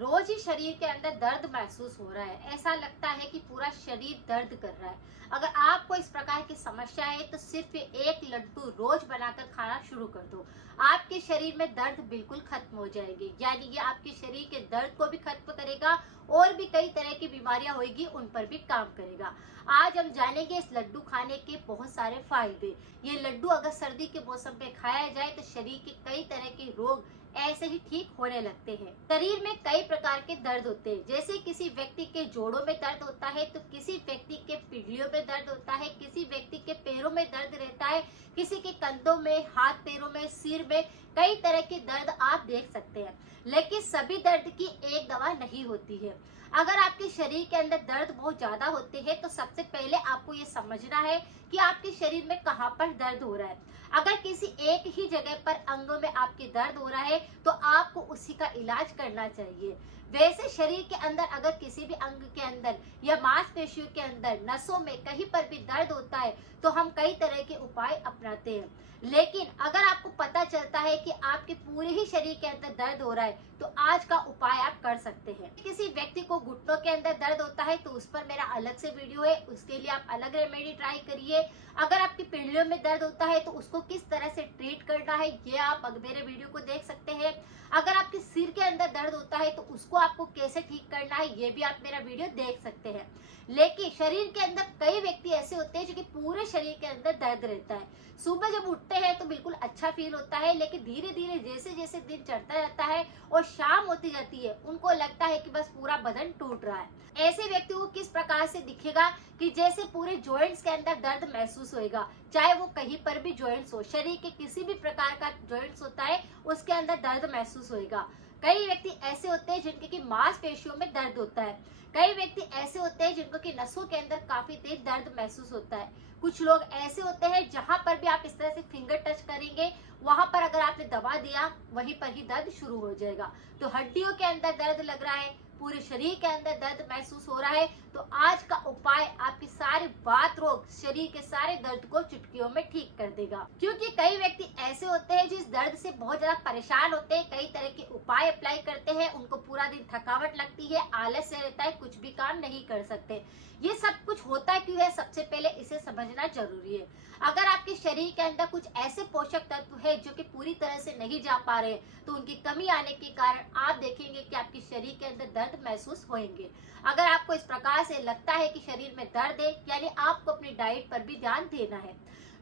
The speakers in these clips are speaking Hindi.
रोज ही शरीर के अंदर दर्द महसूस हो रहा है, ऐसा लगता है कि पूरा शरीर दर्द कर रहा है। अगर आपको इस प्रकार की समस्या है तो सिर्फ ये एक लड्डू रोज बनाकर खाना शुरू कर दो। आपके शरीर में दर्द बिल्कुल खत्म हो जाएगी, यानी ये आपके शरीर के दर्द को भी खत्म करेगा और भी कई तरह की बीमारियां होगी उन पर भी काम करेगा। आज हम जानेंगे इस लड्डू खाने के बहुत सारे फायदे। ये लड्डू अगर सर्दी के मौसम पे खाया जाए तो शरीर के कई तरह के रोग ऐसे ही ठीक होने लगते हैं। शरीर में कई प्रकार के दर्द होते हैं, जैसे किसी व्यक्ति के जोड़ों में दर्द होता है तो किसी व्यक्ति के पीढ़ियों में दर्द होता है, किसी व्यक्ति के पैरों में दर्द रहता है, किसी के कंधों में, हाथ पैरों में, सिर में, कई तरह के दर्द आप देख सकते हैं। लेकिन सभी दर्द की एक दवा नहीं होती है। अगर आपके शरीर के अंदर दर्द बहुत ज्यादा होते हैं तो सबसे पहले आपको ये समझना है कि आपके शरीर में कहाँ पर दर्द हो रहा है। अगर किसी एक ही जगह पर अंगों में आपके दर्द हो रहा है तो आपको उसी का इलाज करना चाहिए। वैसे शरीर के अंदर अगर किसी भी अंग के अंदर या मांसपेशियों के अंदर, नसों में कहीं पर भी दर्द होता है तो हम कई तरह के उपाय अपनाते हैं। लेकिन अगर आपको पता चलता है कि आपके पूरे ही शरीर के अंदर दर्द हो रहा है तो आज का उपाय आप कर सकते हैं। किसी व्यक्ति को घुटनों के अंदर दर्द होता है तो उस पर मेरा अलग से वीडियो है, उसके लिए आप अलग रेमेडी ट्राई करिए। अगर आपकी पीढ़ियों में दर्द होता है तो उसको किस तरह से ट्रीट करना है ये आप मेरे वीडियो को देख सकते हैं। अगर आपके सिर के अंदर दर्द होता है तो उसको आपको कैसे ठीक करना है ये भी आप मेरा वीडियो देख सकते हैं। लेकिन शरीर के अंदर कई व्यक्ति ऐसे होते हैं जो कि पूरे शरीर के अंदर दर्द रहता है। सुबह जब उठते हैं तो बिल्कुल अच्छा फील होता है, लेकिन धीरे धीरे जैसे जैसे दिन चढ़ता जाता है और शाम होती जाती है उनको लगता है कि बस पूरा बदन टूट रहा है। ऐसे व्यक्ति को किस प्रकार से दिखेगा कि जैसे पूरे जॉइंट्स के अंदर दर्द महसूस होएगा, चाहे वो कहीं पर भी जॉइंट्स हो, शरीर के किसी भी प्रकार का जॉइंट्स होता है उसके अंदर दर्द महसूस होएगा। कई व्यक्ति ऐसे होते हैं जिनके की मांसपेशियों में दर्द होता है। कई व्यक्ति ऐसे होते हैं जिनको की नसों के अंदर काफी तेज दर्द महसूस होता है। कुछ लोग ऐसे होते हैं जहां पर भी आप इस तरह से फिंगर टच करेंगे वहां पर अगर आपने दबा दिया वहीं पर ही दर्द शुरू हो जाएगा। तो हड्डियों के अंदर दर्द लग रहा है, पूरे शरीर के अंदर दर्द महसूस हो रहा है तो आज का उपाय आपके सारे वात रोग, शरीर के सारे दर्द को चुटकियों में ठीक कर देगा। क्योंकि कई व्यक्ति ऐसे होते हैं जिस दर्द से बहुत ज्यादा परेशान होते हैं, कई तरह के उपाय अप्लाई करते हैं, उनको पूरा दिन थकावट लगती है, आलस से रहता है, कुछ भी काम नहीं कर सकते। ये सब कुछ होता क्यों है, सबसे पहले इसे समझना जरूरी है। अगर आपके शरीर के अंदर कुछ ऐसे पोषक तत्व है जो कि पूरी तरह से नहीं जा पा रहे तो उनकी कमी आने के कारण आप देखेंगे कि आपके शरीर के अंदर दर्द महसूस होंगे। अगर आपको इस प्रकार से लगता है कि शरीर में दर्द है, यानी आपको अपनी डाइट पर भी ध्यान देना है।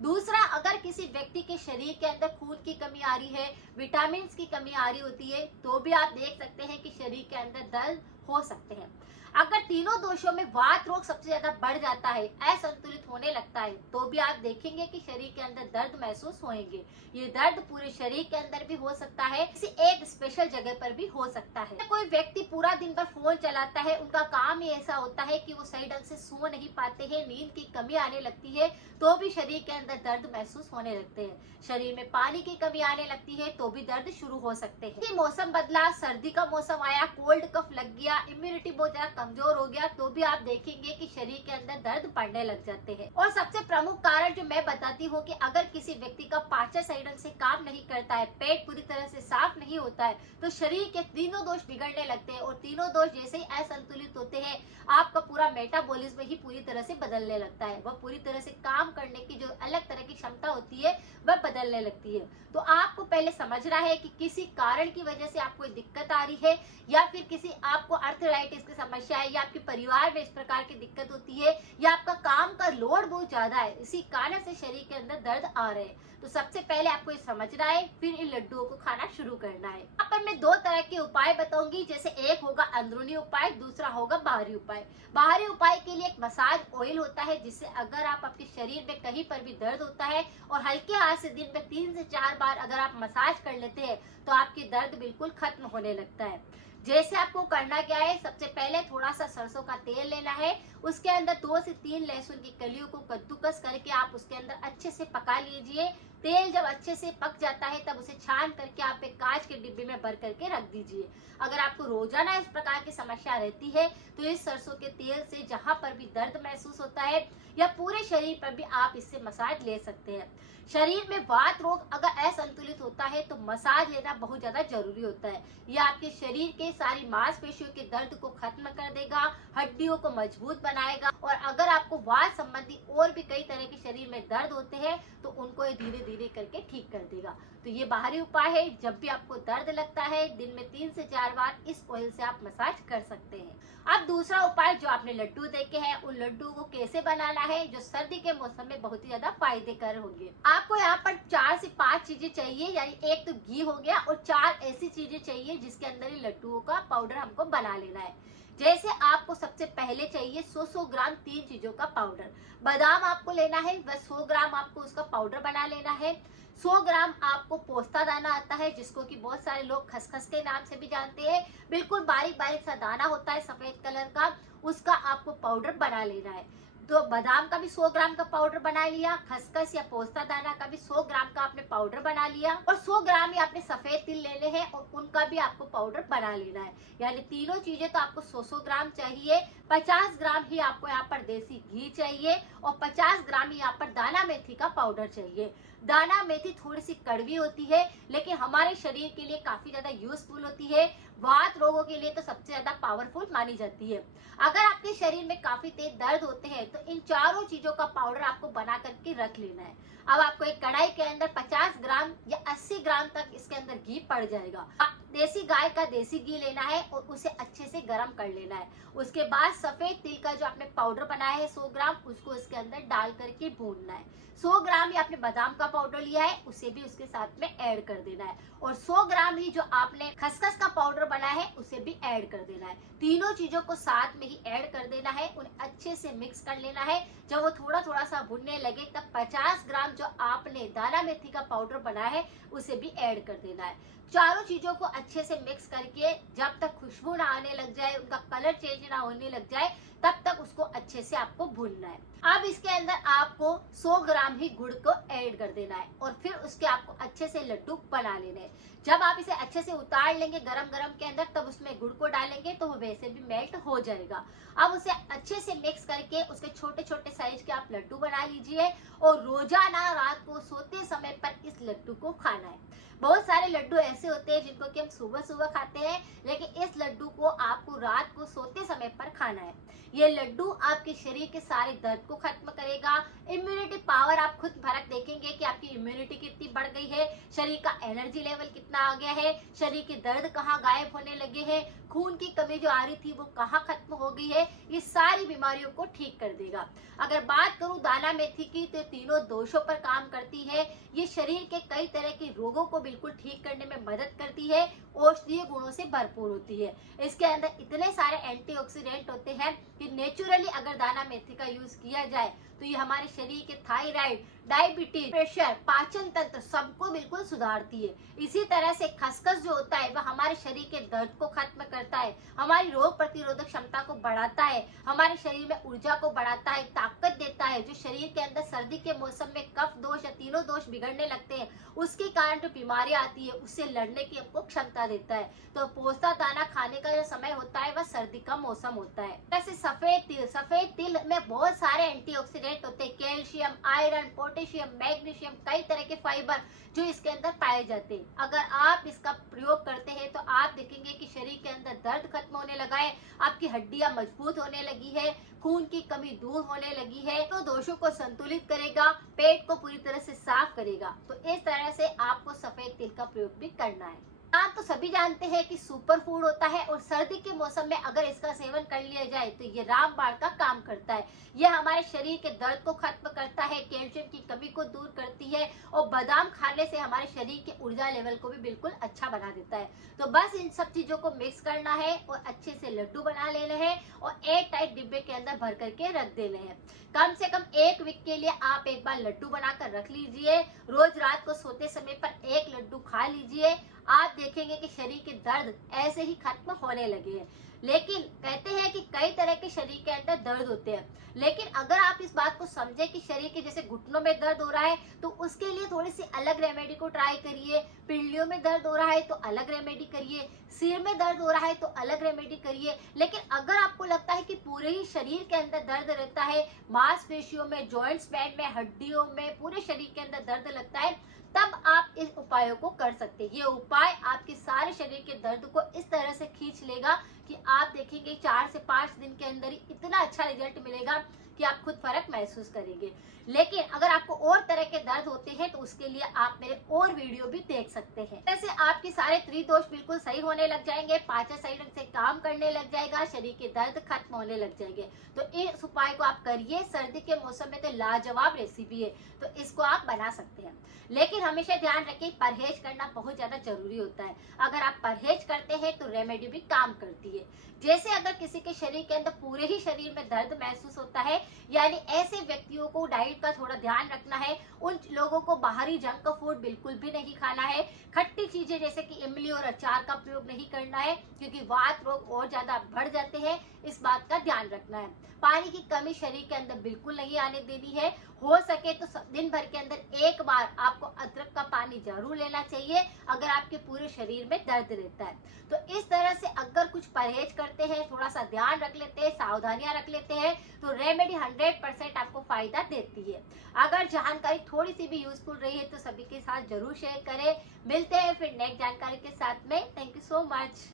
दूसरा, अगर किसी व्यक्ति के शरीर के अंदर खून की कमी आ रही है, विटामिन की कमी आ रही होती है तो भी आप देख सकते हैं कि शरीर के अंदर दर्द हो सकते हैं। अगर तीनों दोषों में वात रोग सबसे ज्यादा बढ़ जाता है, असंतुलित होने लगता है तो भी आप देखेंगे कि शरीर के अंदर दर्द महसूस होंगे। ये दर्द पूरे शरीर के अंदर भी हो सकता है, किसी एक स्पेशल जगह पर भी हो सकता है। कोई व्यक्ति पूरा दिन भर फोन चलाता है, उनका काम ही ऐसा होता है कि वो सही ढंग से सो नहीं पाते हैं, नींद की कमी आने लगती है तो भी शरीर के अंदर दर्द महसूस होने लगते हैं। शरीर में पानी की कमी आने लगती है तो भी दर्द शुरू हो सकते हैं। मौसम बदला, सर्दी का मौसम आया, कोल्ड कफ लग गया, इम्यूनिटी बहुत ज्यादा कमजोर हो गया तो भी आप देखेंगे कि शरीर के अंदर दर्द पड़ने लग जाते हैं। और सबसे प्रमुख कारण जो मैं बताती हूँ कि अगर किसी व्यक्ति का पाचन सही ढंग से काम नहीं करता है, पेट पूरी तरह से साफ नहीं होता है तो शरीर के तीनों दोष बिगड़ने लगते हैं और तीनों दोष जैसे ही असंतुलित होते हैं आपका पूरा मेटाबॉलिज्म ही पूरी तरह से बदलने लगता है। वह पूरी तरह से काम करने की जो अलग तरह की क्षमता होती है वह बदलने लगती है। तो आपको पहले समझना है कि किसी कारण की वजह से आपको दिक्कत आ रही है या फिर किसी आपको अर्थराइटिस की समस्या है या आपके परिवार में इस प्रकार की दिक्कत होती है या आपका काम का लोड बहुत ज्यादा है, इसी कारण से शरीर के अंदर दर्द आ रहे हैं। तो सबसे पहले आपको ये समझना है, फिर इन लड्डुओं को खाना शुरू करना है। यहाँ पर मैं दो तरह के उपाय बताऊंगी, जैसे एक होगा अंदरूनी उपाय, दूसरा होगा बाहरी उपाय। बाहरी उपाय के लिए एक मसाज ऑयल होता है जिससे अगर आप आपके शरीर में कहीं पर भी दर्द होता है और हल्के हाथ से दिन में 3 से 4 बार अगर आप मसाज कर लेते हैं तो आपकी दर्द बिल्कुल खत्म होने लगता है। जैसे आपको करना क्या है, सबसे पहले थोड़ा सा सरसों का तेल लेना है, उसके अंदर 2 से 3 लहसुन की कलियों को कद्दूकस करके आप उसके अंदर अच्छे से पका लीजिए। तेल जब अच्छे से पक जाता है तब उसे छान करके आप एक कांच के डिब्बे में भर करके रख दीजिए। अगर आपको रोजाना इस प्रकार की समस्या रहती है तो इस सरसों के तेल से जहां पर भी दर्द महसूस होता है या पूरे शरीर पर भी आप इससे मसाज ले सकते हैं। शरीर में वात रोग अगर असंतुलित होता है तो मसाज लेना बहुत ज्यादा जरूरी होता है। यह आपके शरीर के सारी मांसपेशियों के दर्द को खत्म कर देगा, हड्डियों को मजबूत बनाएगा। और अगर आपको वात संबंधी और भी कई तरह के शरीर में दर्द होते हैं तो उनको ये धीरे धीरे करके ठीक कर देगा। तो ये बाहरी उपाय है। जब भी आपको दर्द लगता है दिन में 3 से 4 बार इस ऑयल से आप मसाज कर सकते हैं। अब दूसरा उपाय जो आपने लड्डू देखे हैं, उन लड्डू को कैसे बनाना है जो सर्दी के मौसम में बहुत ही ज्यादा फायदेकर होंगे। आपको यहाँ पर 4 से 5 चीजें चाहिए, यानी एक तो घी हो गया और 4 ऐसी चीजें चाहिए जिसके अंदर ये लड्डुओं का पाउडर हमको बना लेना है। जैसे आपको सबसे पहले चाहिए 100 ग्राम 3 चीजों का पाउडर। बादाम आपको लेना है, वह 100 ग्राम आपको उसका पाउडर बना लेना है। 100 ग्राम आपको पोस्ता दाना आता है, जिसको कि बहुत सारे लोग खसखस के नाम से भी जानते हैं। बिल्कुल बारीक बारीक सा दाना होता है सफेद कलर का, उसका आपको पाउडर बना लेना है। तो बादाम का भी 100 ग्राम का पाउडर बना लिया, खसखस या पोस्ता दाना का भी 100 ग्राम का आपने पाउडर बना लिया, और 100 ग्राम ही आपने सफेद तिल लेने हैं और उनका भी आपको पाउडर बना लेना है। यानी तीनों चीजें तो आपको 100 ग्राम चाहिए। 50 ग्राम ही आपको यहाँ पर देसी घी चाहिए और 50 ग्राम ही यहाँ पर दाना मेथी का पाउडर चाहिए। दाना मेथी थोड़ी सी कड़वी होती है लेकिन हमारे शरीर के लिए काफी ज्यादा यूजफुल होती है। वात रोगों के लिए तो सबसे ज्यादा पावरफुल मानी जाती है। अगर आपके शरीर में काफी तेज दर्द होते हैं तो इन चारों चीजों का पाउडर आपको बना करके रख लेना है। अब आपको एक कढ़ाई के अंदर 50 ग्राम या 80 ग्राम तक इसके अंदर घी पड़ जाएगा। देसी गाय का देसी घी लेना है और उसे अच्छे से गर्म कर लेना है। उसके बाद सफेद तिल का जो आपने पाउडर बनाया है 100 ग्राम, उसको इसके अंदर डाल करके भूनना है। 100 ग्राम ही आपने बादाम का पाउडर लिया है, उसे भी उसके साथ में ऐड कर देना है। और 100 ग्राम ही जो आपने खसखस का पाउडर बनाया है उसे भी ऐड कर देना है। तीनों चीजों को साथ में ही ऐड कर देना है, उन्हें अच्छे से मिक्स कर लेना है। जब वो थोड़ा थोड़ा सा भुनने लगे तब 50 ग्राम जो आपने दाना मेथी का पाउडर बनाया है उसे भी ऐड कर देना है। चारों चीजों को अच्छे से मिक्स करके जब तक खुशबू ना आने लग जाए, उनका कलर चेंज ना होने लग जाए, तब तक उसको अच्छे से आपको भूनना है। अब इसके अंदर आपको 100 ग्राम ही गुड़ को ऐड कर देना है और फिर उसके आपको अच्छे से लड्डू बना लेने हैं। जब आप इसे अच्छे से उतार लेंगे गरम गरम के अंदर, तब उसमें गुड़ को डालेंगे तो वो वैसे भी मेल्ट हो जाएगा। अब उसे अच्छे से मिक्स करके उसके छोटे छोटे साइज के आप लड्डू बना लीजिए और रोजाना रात को सोते समय पर इस लड्डू को खाना है। बहुत सारे लड्डू ऐसे होते हैं जिनको कि हम सुबह सुबह खाते हैं, लेकिन इस लड्डू को आपको रात को सोते समय पर खाना है। ये लड्डू आपके शरीर के सारे दर्द को खत्म करेगा। इम्यूनिटी पावर आप खुद फर्क देखेंगे कि आपकी इम्यूनिटी कितनी बढ़ गई है, शरीर का एनर्जी लेवल कितना आ गया है, शरीर के दर्द कहाँ गायब होने लगे हैं, खून की कमी जो आ रही थी वो कहाँ खत्म हो गई है। ये सारी बीमारियों को ठीक कर देगा। अगर बात करूं दाना मेथी की तो तीनों दोषों पर काम करती है। ये शरीर के कई तरह के रोगों को बिल्कुल ठीक करने में मदद करती है, औषधीय गुणों से भरपूर होती है। इसके अंदर इतने सारे एंटीऑक्सीडेंट होते हैं कि नेचुरली अगर दाना मेथी का यूज किया जाए तो ये हमारे शरीर के थायराइड, डायबिटीज, प्रेशर, पाचन तंत्र सबको बिल्कुल सुधारती है। इसी तरह से खसखस जो होता है वह हमारे शरीर के दर्द को खत्म करता है, हमारी रोग प्रतिरोधक क्षमता को बढ़ाता है, हमारे शरीर में ऊर्जा को बढ़ाता है, ताकत देता है। जो शरीर के अंदर सर्दी के मौसम में कफ दोष या तीनों दोष बिगड़ने लगते हैं, उसके कारण जो बीमारी आती है उससे लड़ने की आपको क्षमता देता है। तो पोस्ता दाना खाने का जो समय होता है वह सर्दी का मौसम होता है। जैसे सफेद तिल में बहुत सारे एंटीऑक्सीडेंट होते हैं, कैल्शियम, आयरन, पोटेशियम, मैग्नीशियम, कई तरह के फाइबर जो इसके अंदर पाए जाते हैं। अगर आप इसका प्रयोग करते हैं तो आप देखेंगे कि शरीर के अंदर दर्द खत्म होने लगा है, आपकी हड्डियां मजबूत होने लगी है, खून की कमी दूर होने लगी है, तो दोषों को संतुलित करेगा, पेट को पूरी तरह से साफ करेगा। तो इस तरह से आपको सफेद तिल का प्रयोग भी करना है। आप तो सभी जानते हैं कि सुपर फूड होता है और सर्दी के मौसम में अगर इसका सेवन कर लिया जाए तो ये रामबाण का काम करता है। यह हमारे शरीर के दर्द को खत्म करता है, कैल्शियम की कमी को दूर करती है और बादाम खाने से हमारे शरीर के ऊर्जा लेवल को भी बिल्कुल अच्छा बना देता है। तो बस इन सब चीजों को मिक्स करना है और अच्छे से लड्डू बना लेने हैं और एयर टाइट डिब्बे के अंदर भर करके रख देने हैं। कम से कम 1 वीक के लिए आप एक बार लड्डू बनाकर रख लीजिए। रोज रात को सोते समय पर एक लड्डू खा लीजिए। आप देखेंगे कि शरीर के दर्द ऐसे ही खत्म होने लगे हैं। लेकिन कहते हैं कि कई तरह के शरीर के अंदर दर्द होते हैं, लेकिन अगर आप इस बात को समझे कि शरीर के जैसे घुटनों में दर्द हो रहा है तो उसके लिए थोड़ी सी अलग रेमेडी को ट्राई करिए। पिंडलियों में दर्द हो रहा है तो अलग रेमेडी करिए। सिर में दर्द हो रहा है तो अलग रेमेडी करिए। लेकिन अगर आपको लगता है कि पूरे ही शरीर के अंदर दर्द रहता है, मांसपेशियों में, जॉइंट्स बैंड में, हड्डियों में, पूरे शरीर के अंदर दर्द लगता है, तब आप इस उपायों को कर सकते हैं। ये उपाय आपके सारे शरीर के दर्द को इस तरह से खींच लेगा कि आप देखेंगे 4 से 5 दिन के अंदर ही इतना अच्छा रिजल्ट मिलेगा कि आप खुद फर्क महसूस करेंगे। लेकिन अगर आपको और तरह के दर्द होते हैं तो उसके लिए आप मेरे और वीडियो भी देख सकते हैं। ऐसे आपके सारे त्रिदोष बिल्कुल सही होने लग जाएंगे, पाचन सही ढंग से काम करने लग जाएगा, शरीर के दर्द खत्म होने लग जाएंगे। तो इस उपाय को आप करिए। सर्दी के मौसम में तो लाजवाब रेसिपी है, तो इसको आप बना सकते हैं। लेकिन हमेशा ध्यान रखें, परहेज करना बहुत ज्यादा जरूरी होता है। अगर आप परहेज करते हैं तो रेमेडी भी काम करती है। जैसे अगर किसी के शरीर के अंदर पूरे ही शरीर में दर्द महसूस होता है, यानी ऐसे व्यक्तियों को डाइट का थोड़ा ध्यान रखना है। उन लोगों को बाहरी जंक फूड बिल्कुल भी नहीं खाना है। खट्टी चीजें जैसे कि इमली और अचार का प्रयोग नहीं करना है, क्योंकि वात रोग और ज्यादा बढ़ जाते हैं। इस बात का ध्यान रखना है। पानी की कमी शरीर के अंदर बिल्कुल नहीं आने देनी है। हो सके तो दिन भर के अंदर एक बार आपको अदरक का पानी जरूर लेना चाहिए अगर आपके पूरे शरीर में दर्द रहता है। तो इस तरह से अगर कुछ परहेज करते हैं, थोड़ा सा ध्यान रख लेते हैं, सावधानियां रख लेते हैं, तो रेमेडी 100% आपको फायदा देती है। अगर जानकारी थोड़ी सी भी यूजफुल रही है तो सभी के साथ जरूर शेयर करें। मिलते हैं फिर नेक्स्ट जानकारी के साथ में। Thank you so much.